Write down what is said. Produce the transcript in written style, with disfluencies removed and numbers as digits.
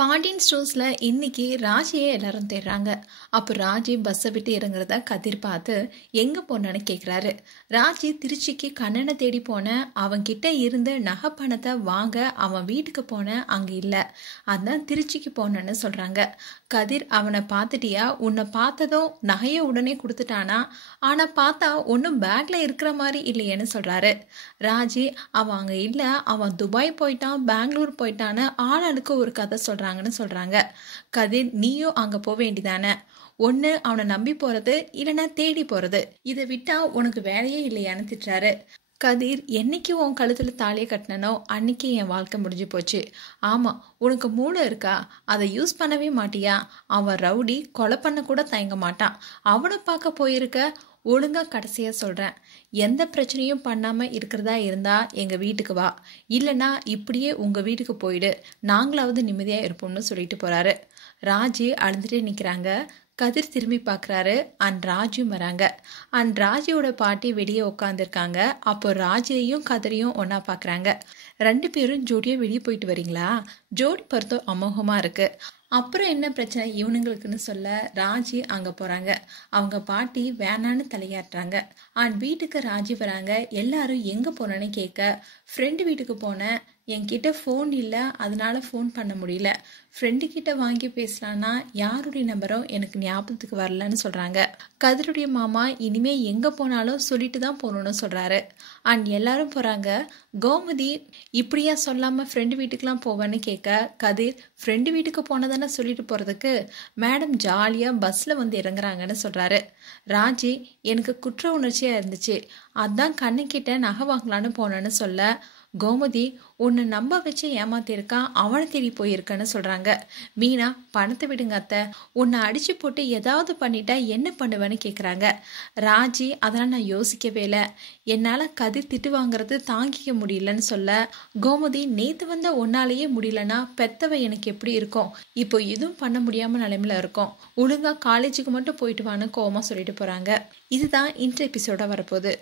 பாண்டியன் ஸ்டோர்ஸ்ல இன்னைக்கு ராஜியை எல்லாரும் தேடுறாங்க. அப்போ ராஜி பஸ்ஸை விட்டு இறங்குறத கதிர் பார்த்து எங்க போனான்னு கேக்குறாரு. ராஜி திருச்சிக்கு கண்ணனை தேடி போன, அவன் கிட்ட இருந்து நகை பணத்தை வாங்க அவன் வீட்டுக்கு போன, அங்க இல்ல, அதான் திருச்சிக்கு போனேன்னு சொல்றாங்க. கதிர் அவனை பார்த்துட்டியா, உன்னை பார்த்ததும் நகையை உடனே கொடுத்துட்டானா, ஆனா பார்த்தா ஒன்னும் பேக்ல இருக்கிற மாதிரி இல்லையேன்னு சொல்றாரு. ராஜி அவன் அங்க இல்ல, அவன் துபாய் போயிட்டான், பெங்களூர் போயிட்டான்னு ஆளாளுக்கு ஒரு கதை சொல்றாங்கன்னு சொல்றாங்க. கதிர் நீயும் அங்க போக வேண்டிதானே, ஒன்னு அவனை நம்பி போறது இல்லைன்னா தேடி போறது, இதை விட்டா உனக்கு வேலையே இல்லையான்னு திட்டுறாரு. கதிர் என்னைக்கு உன் கழுத்துல தாலியை கட்டினனோ அன்னைக்கு என் வாழ்க்கை முடிஞ்சு போச்சு. ஆமா, உனக்கு மூளை இருக்கா, அதை யூஸ் பண்ணவே மாட்டியா? அவன் ரவுடி, கொலை பண்ண கூட தயங்க மாட்டான். அவனை பார்க்க போயிருக்க, ஒழுங்கா கடைசியா சொல்றேன், எந்த பிரச்சனையும் பண்ணாம இருக்கிறதா இருந்தா எங்க வீட்டுக்கு வா, இல்லைன்னா இப்படியே உங்க வீட்டுக்கு போயிடு, நாங்களாவது நிம்மதியா இருப்போம்னு சொல்லிட்டு போறாரு. ராஜி அழுதுட்டே நிக்கிறாங்க. கதிர் திரும்பி பார்க்குறாரு. அண்ட் ராஜியும் வராங்க. அண்ட் ராஜியோட பாட்டி வெளியே உட்காந்துருக்காங்க. அப்போ ராஜியையும் கதிரையும் ஒன்றா பார்க்குறாங்க. ரெண்டு பேரும் ஜோடியாக வெளியே போயிட்டு வரீங்களா? ஜோடி பொறுத்த அமோகமாக இருக்கு. அப்புறம் என்ன பிரச்சனை இவனுங்களுக்குன்னு சொல்ல ராஜி அங்கே போகிறாங்க. அவங்க பாட்டி வேணான்னு தலையாட்டுறாங்க. அண்ட் வீட்டுக்கு ராஜி வராங்க. எல்லாரும் எங்கே போனேன்னு கேட்க, ஃப்ரெண்டு வீட்டுக்கு போனேன், என்கிட்ட ஃபோன் இல்லை, அதனால ஃபோன் பண்ண முடியல, ஃப்ரெண்டு கிட்ட வாங்கி பேசலான்னா யாருடைய நம்பரும் எனக்கு ஞாபகத்துக்கு வரலன்னு சொல்கிறாங்க. கதிருடைய மாமா இனிமே எங்கே போனாலும் சொல்லிட்டு தான் போகணும்னு சொல்கிறாரு. அண்ட் எல்லாரும் போகிறாங்க. கோமதி இப்படியா சொல்லாமல் ஃப்ரெண்டு வீட்டுக்கெலாம் போவேன்னு கேட்க, கதிர் ஃப்ரெண்டு வீட்டுக்கு போனதானே சொல்லிட்டு போகிறதுக்கு, மேடம் ஜாலியாக பஸ்ஸில் வந்து இறங்குறாங்கன்னு சொல்கிறாரு. ராஜி எனக்கு குற்ற உணர்ச்சியாக இருந்துச்சு, அதான் கண்ணுக்கிட்ட நகை வாங்கலான்னு போனேன்னு சொல்ல, கோமதி உன்னை நம்ப வச்சு ஏமாத்திருக்கான், அவனை தேடி போயிருக்கன்னு சொல்றாங்க. மீனா பணத்தை விடுங்க அத்தை, உன்னை அடிச்சு போட்டு ஏதாவது பண்ணிட்டா என்ன பண்ணுவேன்னு கேக்குறாங்க. ராஜி அதெல்லாம் நான் யோசிக்கவே இல்லை, என்னால கதிர் திட்டு வாங்குறது தாங்கிக்க முடியலன்னு சொல்ல, கோமதி நேத்து வந்த ஒன்னாலேயே முடியலன்னா பெத்தவ எனக்கு எப்படி இருக்கும், இப்போ எதுவும் பண்ண முடியாம நிலைமையில இருக்கும், ஒழுங்கா காலேஜுக்கு மட்டும் போயிட்டு வான்னு கோவமா சொல்லிட்டு போறாங்க. இதுதான் இன்ட்ரு எபிசோட வரப்போகுது.